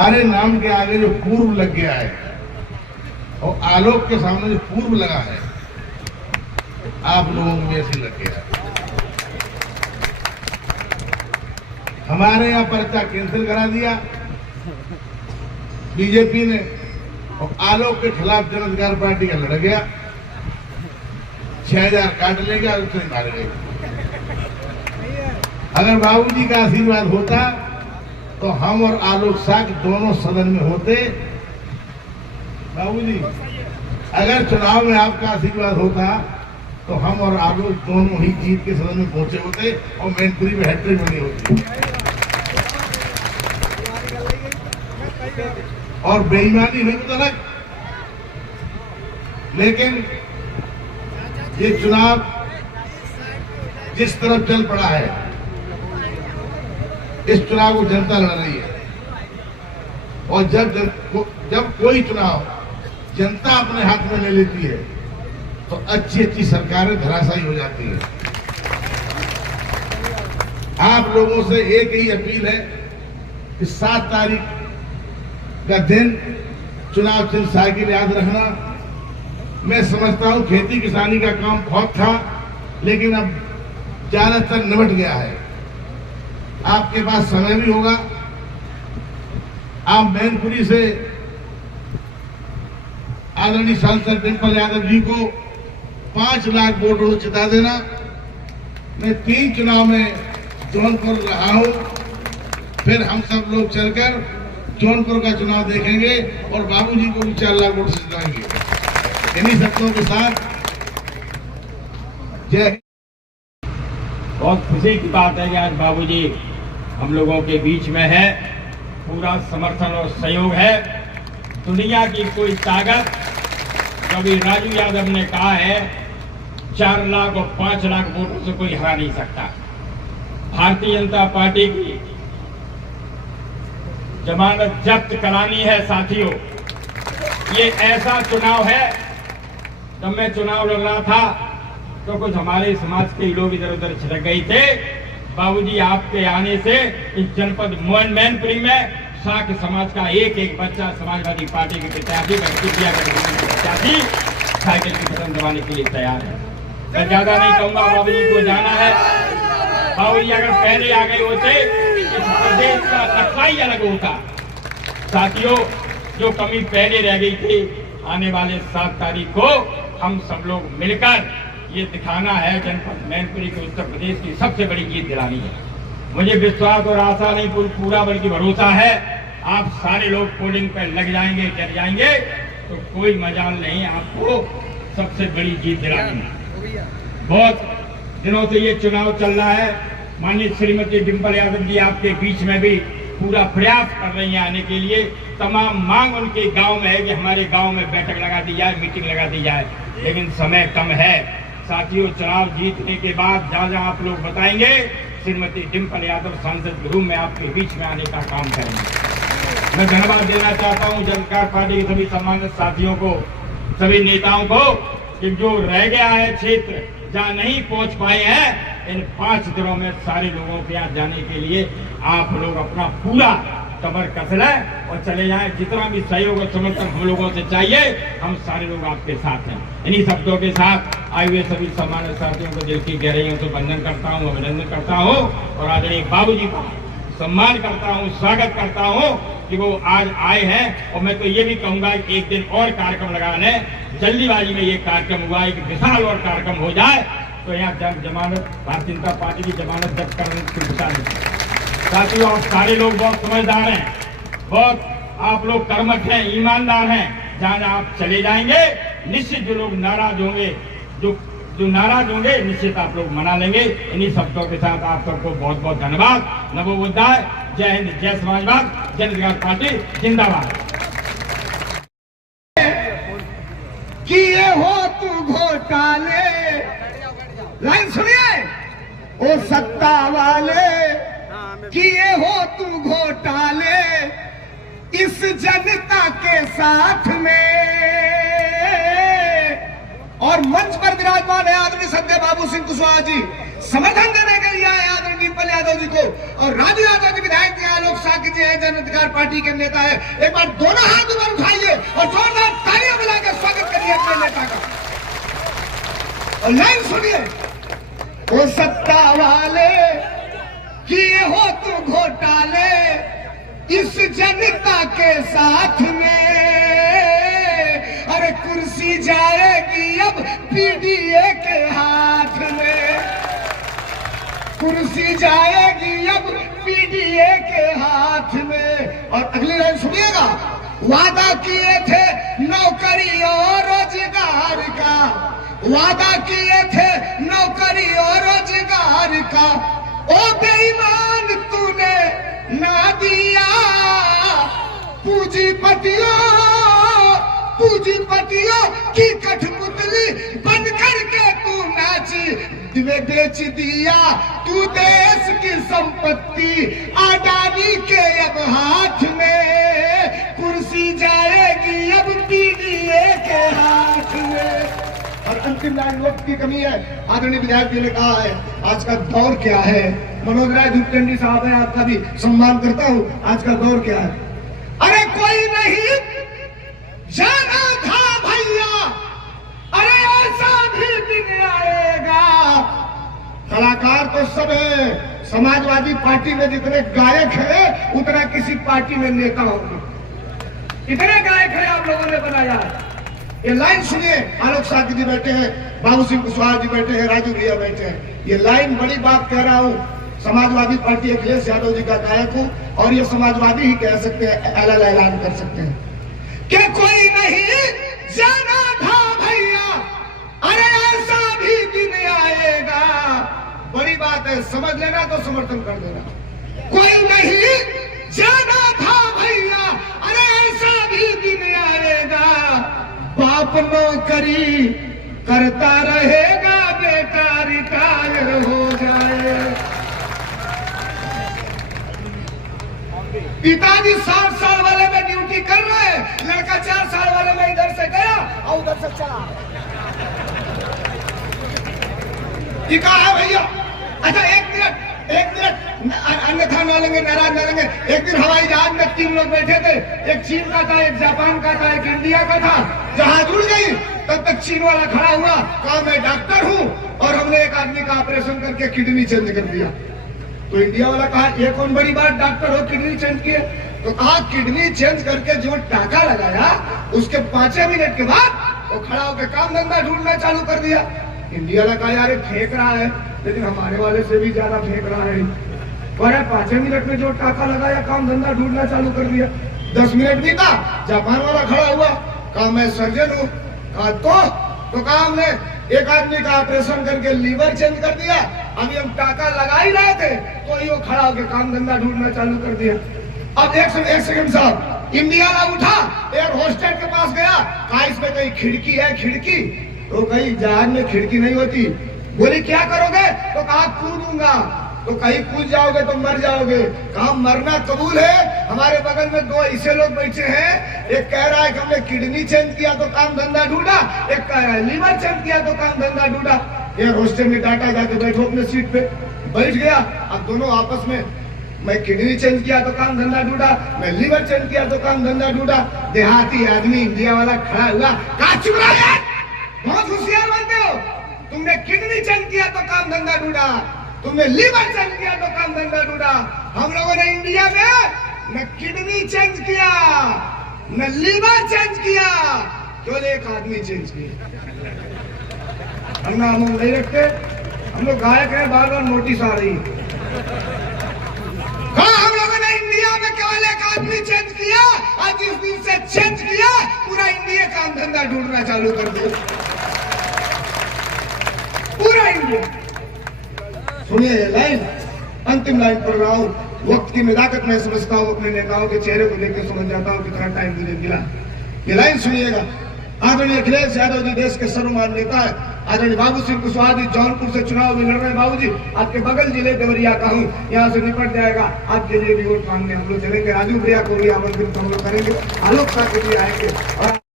हमारे नाम के आगे जो पूर्व लग गया है और आलोक के सामने जो पूर्व लगा है, आप लोगों को ऐसे लग गया है। हमारे यहाँ पर्चा कैंसिल करा दिया बीजेपी ने और आलोक के खिलाफ जन अधिकार पार्टी का लड़ गया। 6000 काट ले गया, उससे मार गए। अगर बाबूजी का आशीर्वाद होता तो हम और आलोक साग दोनों सदन में होते। बाबूजी, अगर चुनाव में आपका आशीर्वाद होता तो हम और आलोक दोनों ही जीत के सदन में पहुंचे होते और मैनपुरी में हैट्रिक बनी होती। और बेईमानी हुई तो अलग, लेकिन ये चुनाव जिस तरफ चल पड़ा है, इस चुनाव को जनता लड़ रही है। और जब कोई चुनाव जनता अपने हाथ में ले लेती है तो अच्छी अच्छी सरकारें धराशायी हो जाती है। आप लोगों से एक ही अपील है कि 7 तारीख का दिन चुनाव चिन्ह साइकिल याद रखना। मैं समझता हूं खेती किसानी का काम बहुत था, लेकिन अब ज्यादातर निबट गया है। आपके पास समय भी होगा। आप मैनपुरी से आदरणीय सांसद डिंपल यादव जी को 5 लाख वोटों से जिता देना। मैं 3 चुनाव में जौनपुर रहा हूं, फिर हम सब लोग चलकर जौनपुर का चुनाव देखेंगे और बाबूजी को भी 4 लाख वोट से जिताएंगे। इन्हीं शब्दों के साथ जय। बहुत खुशी की बात है कि आज बाबूजी हम लोगों के बीच में है। पूरा समर्थन और सहयोग है। दुनिया की कोई ताकत, कभी राजू यादव ने कहा है, 4 लाख और 5 लाख वोटों से कोई हरा नहीं सकता। भारतीय जनता पार्टी की जमानत जब्त करानी है साथियों। ये ऐसा चुनाव है, जब मैं चुनाव लड़ रहा था तो कुछ हमारे समाज के लोग इधर उधर छिड़क गए थे। बाबूजी, आपके आने से इस जनपद मैनपुरी में साख समाज का एक एक बच्चा समाजवादी पार्टी के प्रत्याशी साइकिल की बटन दबाने के लिए तैयार है। मैं ज्यादा नहीं कहूंगा, बाबूजी को जाना है। बाबूजी अगर पहले आ गए होते, इस प्रदेश का नक्शा ही अलग होता। साथियों, जो कमी पहले रह गई थी, आने वाले 7 तारीख को हम सब लोग मिलकर ये दिखाना है, जनपद मैनपुरी को उत्तर प्रदेश की सबसे बड़ी जीत दिलानी है। मुझे विश्वास और आशा नहीं पूरा बल्कि भरोसा है, आप सारे लोग पोलिंग पर लग जाएंगे, डट जाएंगे तो कोई मजाल नहीं, आपको सबसे बड़ी जीत दिलानी है। बहुत दिनों से ये चुनाव चल रहा है। माननीय श्रीमती डिंपल यादव जी आपके बीच में भी पूरा प्रयास कर रही हैं आने के लिए। तमाम मांग उनके गांव में है कि हमारे गांव में बैठक लगा दी जाए, मीटिंग लगा दी जाए, लेकिन समय कम है। साथियों, चुनाव जीतने के बाद जहां जहां आप लोग बताएंगे, श्रीमती डिंपल यादव सांसद के रूप में आपके बीच में आने का काम करेंगे। मैं धन्यवाद देना चाहता हूं जन अधिकार पार्टी के सभी सम्मानित साथियों को, सभी नेताओं को, कि जो रह गया है क्षेत्र जहां नहीं पहुंच पाए हैं, इन 5 दिनों में सारे लोगों के यहाँ जाने के लिए आप लोग अपना पूरा कमर कस लें और चले जाएं। जितना भी सहयोग और समर्थन हम लोगों से चाहिए, हम सारे लोग आपके साथ हैं। इन्हीं शब्दों के साथ आए हुए सभी सम्मानित साथियों को दिल की गहराइयों से वंदन करता हूँ, अभिनंदन करता हूँ और आदरणीय बाबूजी का सम्मान करता हूँ, स्वागत करता हूँ कि वो आज आए हैं। और मैं तो ये भी कहूंगा कि एक दिन और कार्यक्रम लगा लें। जल्दीबाजी में ये कार्यक्रम हुआ, एक विशाल और कार्यक्रम हो जाए तो यहाँ जमानत, भारतीय जनता पार्टी की जमानत जब्त करने की विशाल। साथियों, आप सारे लोग बहुत समझदार हैं, बहुत आप लोग कर्मठ हैं, ईमानदार हैं। जहां आप चले जाएंगे, निश्चित जो लोग नाराज होंगे, जो नाराज होंगे, निश्चित आप लोग मना लेंगे। इन्हीं शब्दों के साथ आप सबको बहुत बहुत धन्यवाद। नमो बुद्धाय, जय हिंद, जय समाजवाद, जन अधिकार पार्टी जिंदाबाद। किए हो तू घोटाले, लाइन सुनिए, ओ सत्ता वाले, किए हो तू घोटाले इस जनता के साथ में। और मंच पर विराजमान है आदरणीय संजय बाबू सिंह कुशवाहा जी, समर्थन देने के लिए आए आदरणीय डिम्पल यादव जी को, और राजू यादव जी विधायक जी, आलोक साकी जी है, जन अधिकार पार्टी के नेता है। एक बार दोनों हाथ ऊपर उठाइए और जोरदार तालियां बजाकर स्वागत करिए अपने नेता का। और लाइन सुनिए, वो सत्ता वाले किए हो तू घोटाले इस जनता के साथ में, अरे कुर्सी जाएगी अब पीडीए के हाथ में, कुर्सी जाएगी अब पीडीए के हाथ में। और अगली लाइन सुनिएगा, वादा किए थे नौकरी और रोजगार का, वादा किए थे नौकरी और रोजगार का, ओ बेईमान तूने ना दिया, पूंजीपतियों की कठपुतली बन करके तू नाची, बेच दिया तू देश की संपत्ति अडानी के अब हाथ में, कुर्सी जाएगी अब पीडीए के हाथ में। और अंतिम लाइन, वक्त की कमी है, आदरणीय विधायक जी ने कहा है आज का दौर क्या है। मनोज राय धूपचंडी साहब है, आपका भी सम्मान करता हूँ। आज का दौर क्या है? अरे कोई नहीं जाना था भैया, अरे ऐसा भी दिन आएगा। कलाकार तो सब है, समाजवादी पार्टी में जितने गायक हैं उतना किसी पार्टी में नेता होंगे। इतने गायक हैं आप लोगों ने बनाया है। ये लाइन सुनिए, आलोक साकी जी बैठे हैं, बाबू सिंह कुशवाहा जी बैठे हैं, राजू भैया बैठे हैं। ये लाइन बड़ी बात कह रहा हूँ, समाजवादी पार्टी अखिलेश यादव जी का गायक हूँ, और ये समाजवादी ही कह सकते हैं, ऐलान कर सकते हैं कि कोई नहीं जाना था भैया, अरे ऐसा भी दिन आएगा। बड़ी बात है, समझ लेना तो समर्थन कर देना। कोई नहीं जाना था भैया, अरे ऐसा भी दिन आएगा, बाप नौकरी करता रहेगा, बेटा रिटायर हो जाए। पिताजी 60 साल वाले में ड्यूटी कर रहे हैं, लड़का 4 साल वाले में इधर से गया और उधर से चला। ये कहा है भैया। अच्छा एक मिनट अन्यथा ना लेंगे, नाराज ना लेंगे। एक दिन हवाई जहाज में 3 लोग बैठे थे, एक चीन का था, एक जापान का था, एक इंडिया का था। जहाज उड़ गई, तब तक चीन वाला खड़ा हुआ, कहा मैं डॉक्टर हूँ और हमने एक आदमी का ऑपरेशन करके किडनी चेंज कर दिया। तो इंडिया वाला कहा ये कौन बड़ी बात, डॉक्टर हो किडनी चेंज किए? तो कहा किडनी चेंज करके जो टाका लगाया उसके 5 मिनट के बाद वो खड़ा होकर काम धंधा ढूंढना चालू कर दिया। इंडिया वाला कहा यार फेंक रहा है, लेकिन हमारे वाले से भी ज्यादा फेंक रहा है। पर 5 मिनट में जो टाका लगाया काम धंधा ढूंढना चालू कर दिया। 10 मिनट भी था, जापान वाला खड़ा हुआ, कहा मैं सर्जन हूँ। कहा तो कहा हमने एक आदमी का ऑपरेशन करके लीवर चेंज कर दिया, अभी हम टाका लगा ही रहे थे तो ये खड़ा होकर काम धंधा ढूंढना चालू कर दिया। अब एक सेकंड साहब, इंडिया वाला उठा, एक हॉस्टल के पास गया, कहा इसमें कहीं खिड़की है? खिड़की? तो कहीं जहाज में खिड़की नहीं होती। बोली क्या करोगे? तो कहा कूदूंगा। तो कहीं कूद जाओगे तो मर जाओगे। कहा मरना कबूल है। हमारे बगल में 2 ऐसे लोग बैठे हैं, एक कह रहा है कि हमने किडनी चेंज किया तो काम धंधा ढूंढा, एक कह रहा है लीवर चेंज किया तो काम धंधा ढूंढा। एक हॉस्टल में डाटा जाके बैठो अपने सीट पे, बैठ गया। अब दोनों आपस में, मैं किडनी चेंज किया तो काम धंधा ढूंढा, मैं लीवर चेंज किया तो काम धंधा ढूंढा। देहाती आदमी इंडिया वाला खड़ा हुआ, कहा चुप रहो यार, बहुत होशियार बनते हो। तुमने किडनी चेंज किया तो काम धंधा ढूंढा, तुमने लीवर चेंज किया तो काम धंधा ढूंढा। हम लोगों ने इंडिया में न किडनी चेंज किया न लीवर चेंज किया, केवल एक आदमी चेंज किया। हम नाम नहीं रखते, हम लोग गायक हैं, बार बार नोटिस आ रही है। हम लोगों ने इंडिया में केवल एक आदमी चेंज किया, और जिस दिन से चेंज किया पूरा इंडिया काम धंधा ढूंढना चालू कर दिया, पूरा इंडिया। सुनिए लाइन, अंतिम लाइन पढ़ रहा हूँ। वक्त की नजाकत मैं समझता हूँ, अपने नेताओं के चेहरे को देख के समझ जाता हूँ कितना टाइम मुझे मिला। ये लाइन सुनिएगा। आदरणीय अखिलेश यादव जी देश के सर्वमान्य नेता है। आदरणीय बाबू सिंह कुशवाहा जी जौनपुर से चुनाव में लड़ रहे हैं। बाबू जी आपके बगल जिले देवरिया का हूँ, यहाँ से निपट जाएगा। आपके लिए भी वोट मांगने हम लोग चलेंगे। राजू भैया को भी आमंत्रित हम लोग करेंगे, आलोक साकी जी आएंगे।